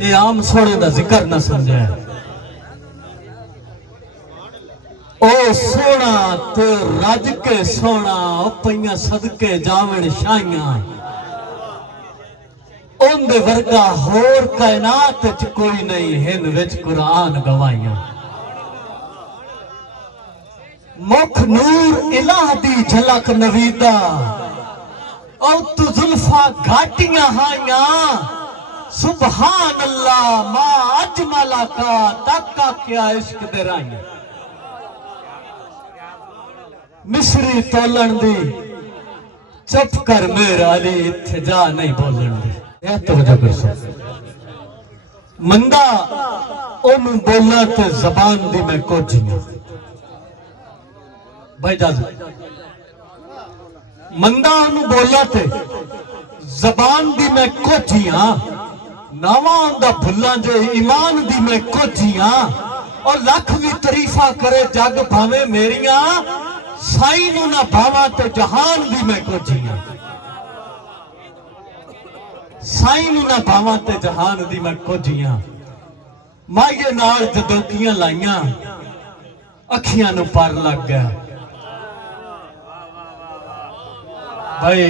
ये आम सोने का जिक्र न समझे। ओ सोना तो रज के सोना पईया सदके जावण शाइयां उनदे वर्गा होर कायनात च कोई नहीं हिन विच कुरान गवाइयां। मुख नूर इलाह दी झलक नवीदा औ तू जुल्फा घाटियां हाइयां सुबहान अल्लाह मा अजमला का तका क्या इश्क दे राइयां। मिसरी तोलन दी चुप कर मेरा अली इत्थे जा नहीं बोलन दी। मंदा ओनू बोलना ते जबान दी मैं कोचियां भाई जाज मंदा ओनू बोलना ते जबान दी मैं कोचियां नावा उनदा भुल्ला जे ईमान दी मैं कोचियां और लख भी तारीफा करे जग भावे मेरियां साई नू ना भावा ते जहान दी मैं कोचियां साई नू ना भावा ते जहान दी मैं कोचियां। माइये नाल जदोकियां लाइयां अखियां नू पर लग गया भाई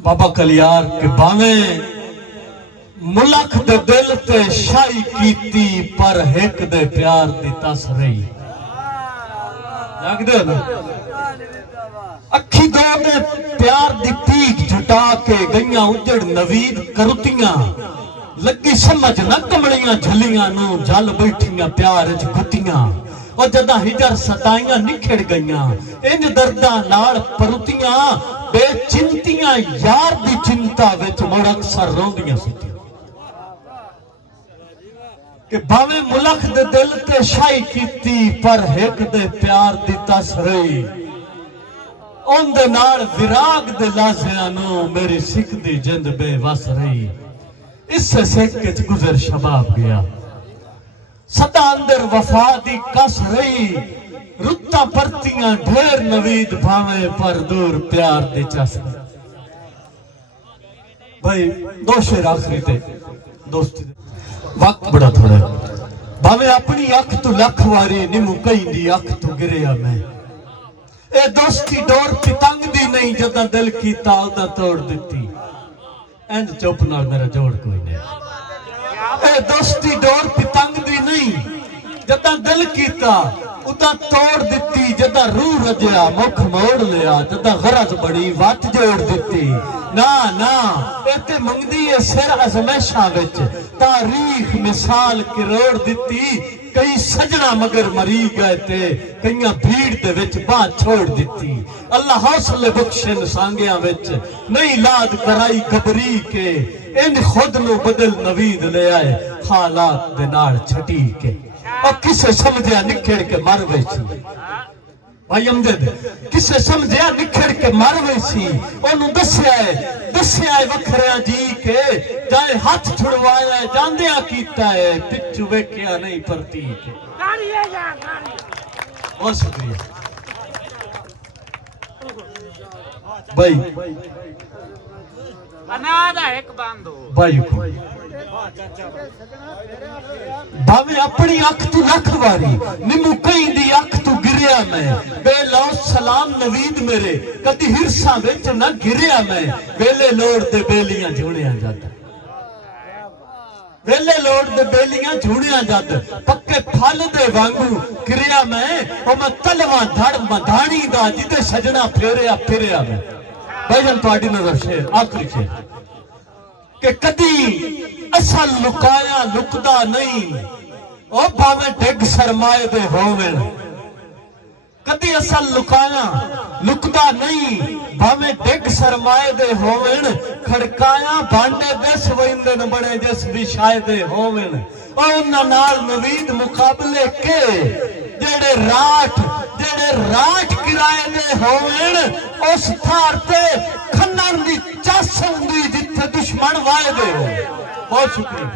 बाबा कलियार के भावे मुलख दे दिल ते शाही कीती पर हिक दे प्यार दी तस रही। लगदे ना अखी दो ने प्यार दी पीक जुटा के गईयां उजड़ नवीद करुतियां लगी समझ न कमलियां झलियां नू जल बैठियां प्यार च गुतियां और जदा हिजर सताइयां निखड़ गईयां इंज दर्दां नाल परुतियां बेचिंतियां यार दी चिंता विच मुड़ अक्सर रोंदियां सुतियां कि भावे मुलख दे दिल ते शाही कीती पर हिक दे प्यार दी तस रही। उनदे नाल विराग दे लाज़ियां नू मेरी सिकदी जिंद बेवस रही। इससे सिक च गुजर शबाब गया सदा अंदर वफा दी कस रही। रुत्ता परतियां ढेर नवीद भावे पर दूर प्यार दी चस। भाई दो शेर आखिरी ते दोस्ती वक्त बड़ा थोड़ा भावे अपनी अख तू लख वारी निमू कई दी अख तू गिरिया मैं ए दोस्ती डोर पितंग दी नहीं जदा दिल की तालदा तोड़ दिती इंज चुप नाल मेरा जोड़ कोई नहीं। ए दोस्ती डोर पितंग दी नहीं जदा दिल कीता उदा तोड़ दिती जदा रूह रजया मुख मोड़ लिया जदा गरज बड़ी वट जोड़ दिती। ना ना इते मंगदी है सिर अजमैशा विच तारीख मिसाल किरोड़ दिती। कई सजना मगर मरी गए थे कईयां भीड़ दे विच बाह छोड़ दिती। अल्लाह हौसले बख्शे सांगिया विच नहीं लाद कराई घबरी के इन खुद नु बदल नवीद ले आए हालात दे नाल छटी के और किसे समझिया निखड़ के मर वैसी। भाई अमजद किसे समझिया निखड़ के मर वैसी ओनू दस्या है वखरिया जी के जाए हाथ छुड़वाया जांदिया कीता है पिछू वेखिया नहीं परती के। बहुत शुक्रिया भाई भाई भावे अपनी अख तू लख वारी निमू कई दी अख तू गिरिया मैं बेलौ सलाम नवीद मेरे कदी हिरसा विच न गिरिया मैं वेले लोड़ दे बेलियां झुड़ियां जद वेले लोड़ दे बेलियां झुड़ियां जद पक्के फल दे वांगू गिरिया मैं ओ मैं तलवा धड़ मधानी दा जिते सजना फेरिया फिरिया मैं। भाईजान तुहाडी नजर शेर आखिरी शेर कि कदी असल लुकाया लुकदा नहीं ओ भावे डिग सरमाए दे होवेन। कदी असल लुकाया लुकदा नहीं भावे डिग सरमाए दे होवेन। खड़काया भांडे दस वंदन बड़े जिस भी शायदे होवेन। और उन्हां नाल नवीद मुकाबले के जेड़े राठ किराए दे होवेन उस थार ते खन्नर दी चस हुंदी जिथे दुश्मन वाए दे हो। बहुत शुक्रिया।